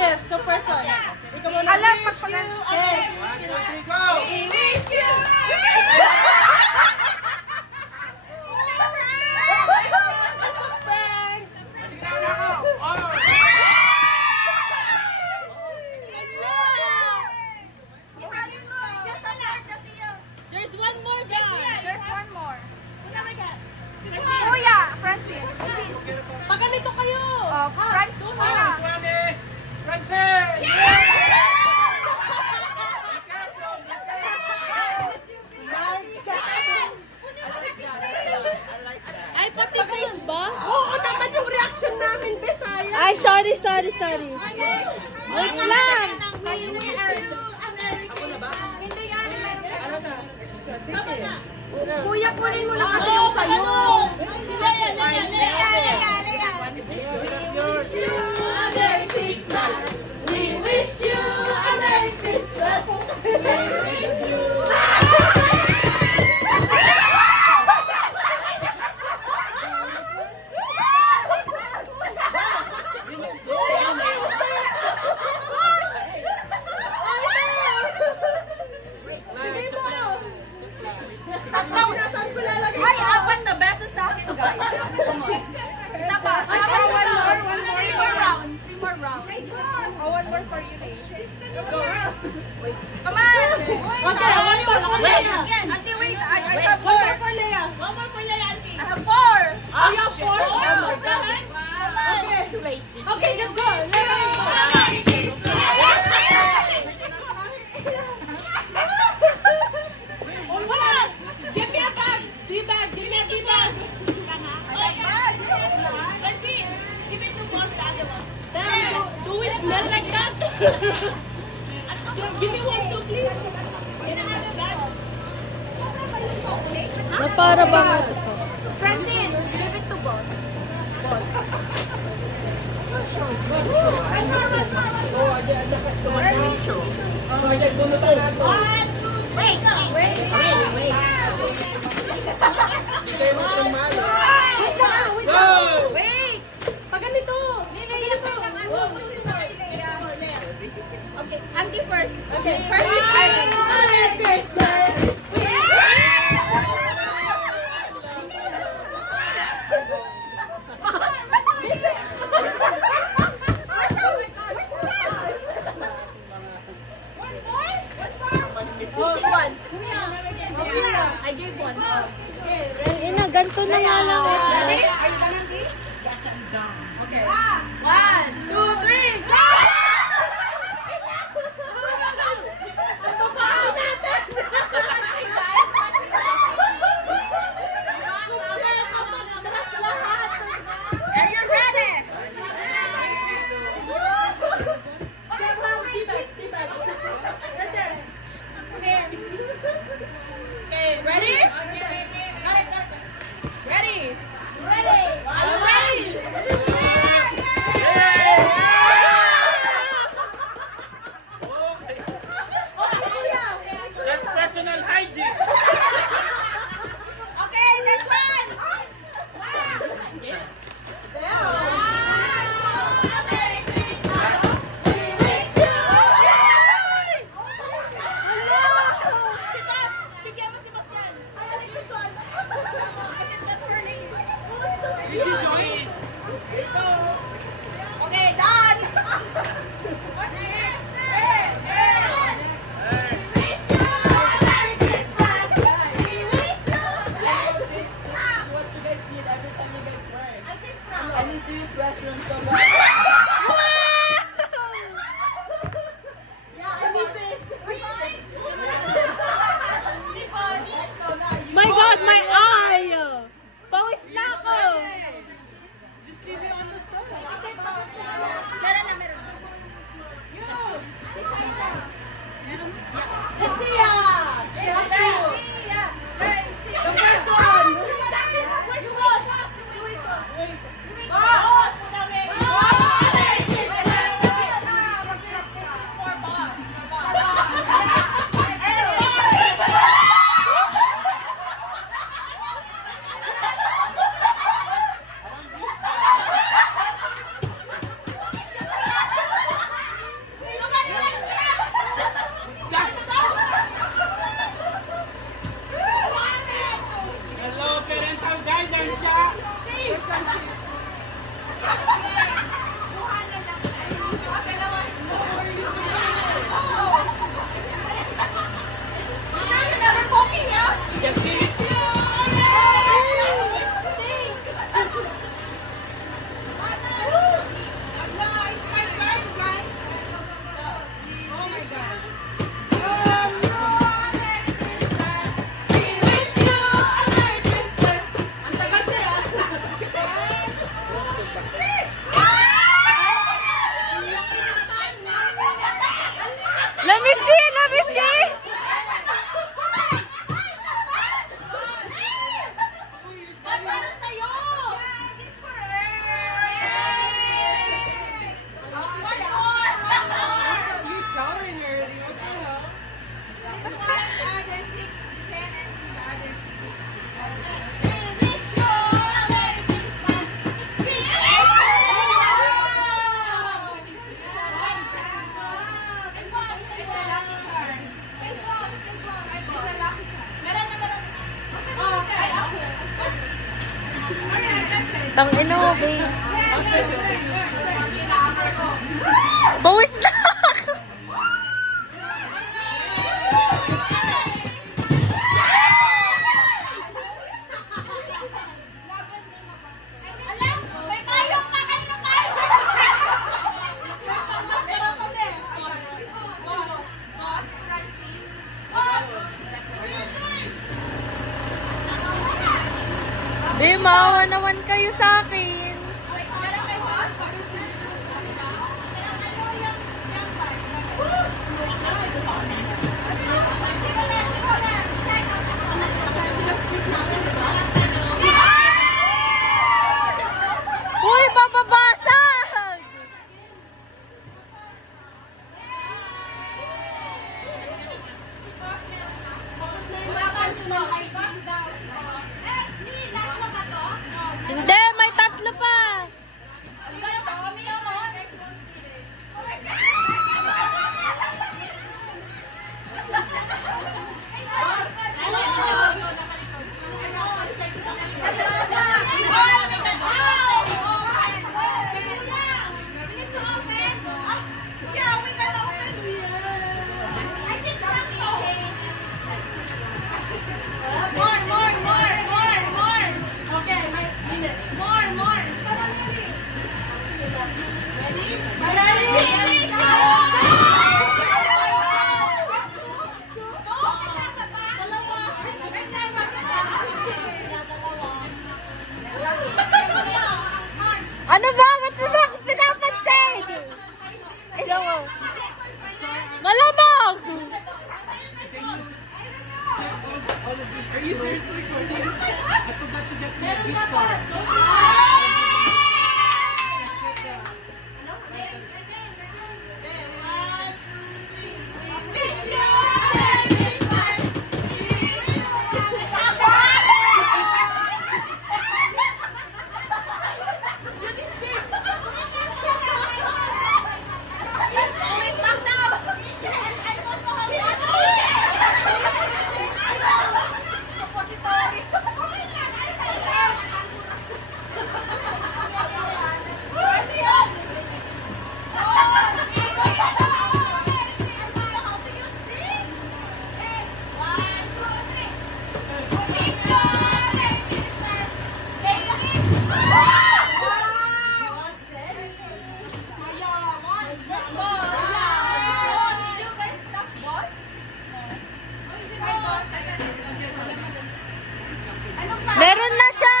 gift. So, person. Ikaw muna. Alam, pagpagal. Okay. We wish you. There's one more dyan. There's one more. Kuya, Francine. Pag ganito kayo. Francine. Francis! Ay, pati face ba? Oo naman yung reaction namin, Besaya. Ay, sorry. Wait lang. Kuya, kunin mo na kasi yung sayo. We wish you a Merry Christmas. Ay, apat na beses sa akin, guys. Isa pa. Three more rounds. One more for you, Come on. Okay, one more for Leia. Auntie, wait. I have One more for Leia. I have four. Oh, you have four? Okay. Okay, let's go. Oh, wala. Give me a bag. D-bag. Give me a D-bag. Damn, do we smell like that? Give me one too, please. Na para bang Francine, give it to boss. Wait! Pag ganito. Okay, Auntie first. Okay, First is Arlene. Merry Christmas. One. I gave one. Ina, ganito na nga lang. Ready? Are you done, Auntie? Okay. 1, 2, 3, go! Are you ready? Okay, ready? Ready? Are you ready? That's personal hygiene. Okay, next one. Bigyan mo si Bastian. Did you join? Okay, done. I need to use restroom so My God, my eye! Pawis na ako! Meron na, meron. Lucia! The first one! Go! Let me see! Let me see! Tang ina mo, babe. Bawis na! Babe, maawa naman kayo sa akin. Uy, bababasag! Hindi, may tatlo pa. Ano ba? Ba't mo ba ako pinapansin? Ikaw mo. Malamang! Meron na siya!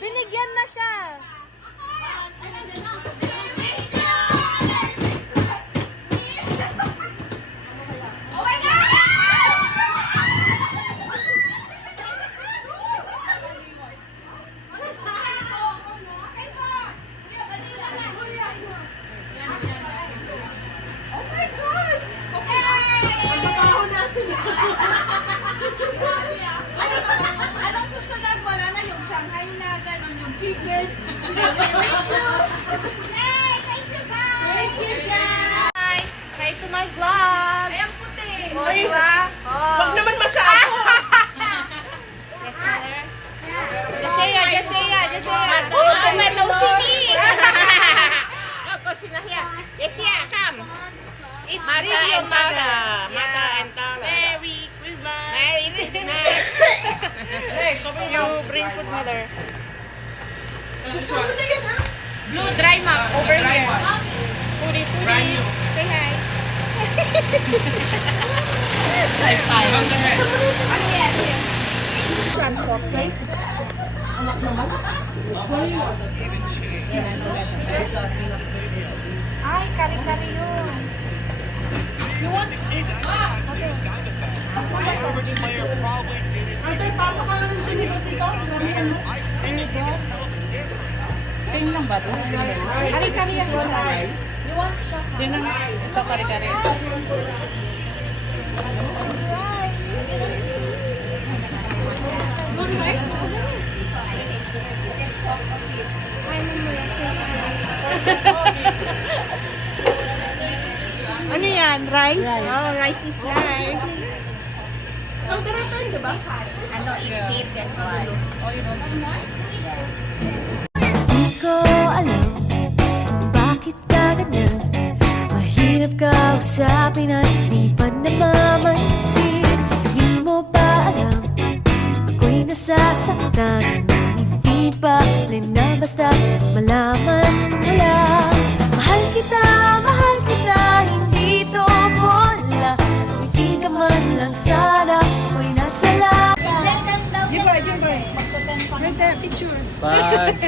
Binigyan na siya! Anong susunod? Wala na yung Shanghai na gano'n, yung chicken. Hey, thank you guys! Thank you guys! Hi to my vlog! Ay, ang puti! Oh, diba? Wag naman masyado! Just say ya, just say ya, just and Tala. Mata and Tala. Merry Christmas. Merry Christmas. You bring food, mother. Blue dry map over here. Foodie, foodie. Say hi. Ay, kari-kari yun. You want is... Okay. Antay, paano ka lang tinipot dito? Same lang ba ito? Kari-kari yan yun. You want siya? Ito kare-kare. Ano yan? Rice? Oh, rice is life. Ang tarapan, di ba? Ano, i-keep, that's why. Di ko alam kung bakit ka ganyan. Mahirap ka usapin at di pa namamansin. Di mo ba alam ako'y nasasaktan? Hindi pa rin na basta malaman mo lang. Mahal kita, hindi to bola. Kung hindi ka man lang sana ako'y nasa lahat. Bye.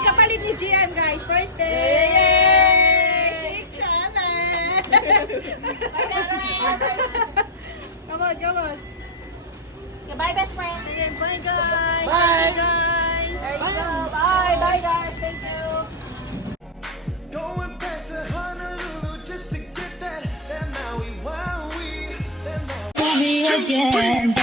Kapalit ni GM, guys. First day. Yay! 6, 7. Come on. Bye, best friend. Again, bye, guys. Bye. guys. There you go. Bye. Bye, guys. Thank you. Going back to Honolulu just to get that Maui Wowie, that Maui.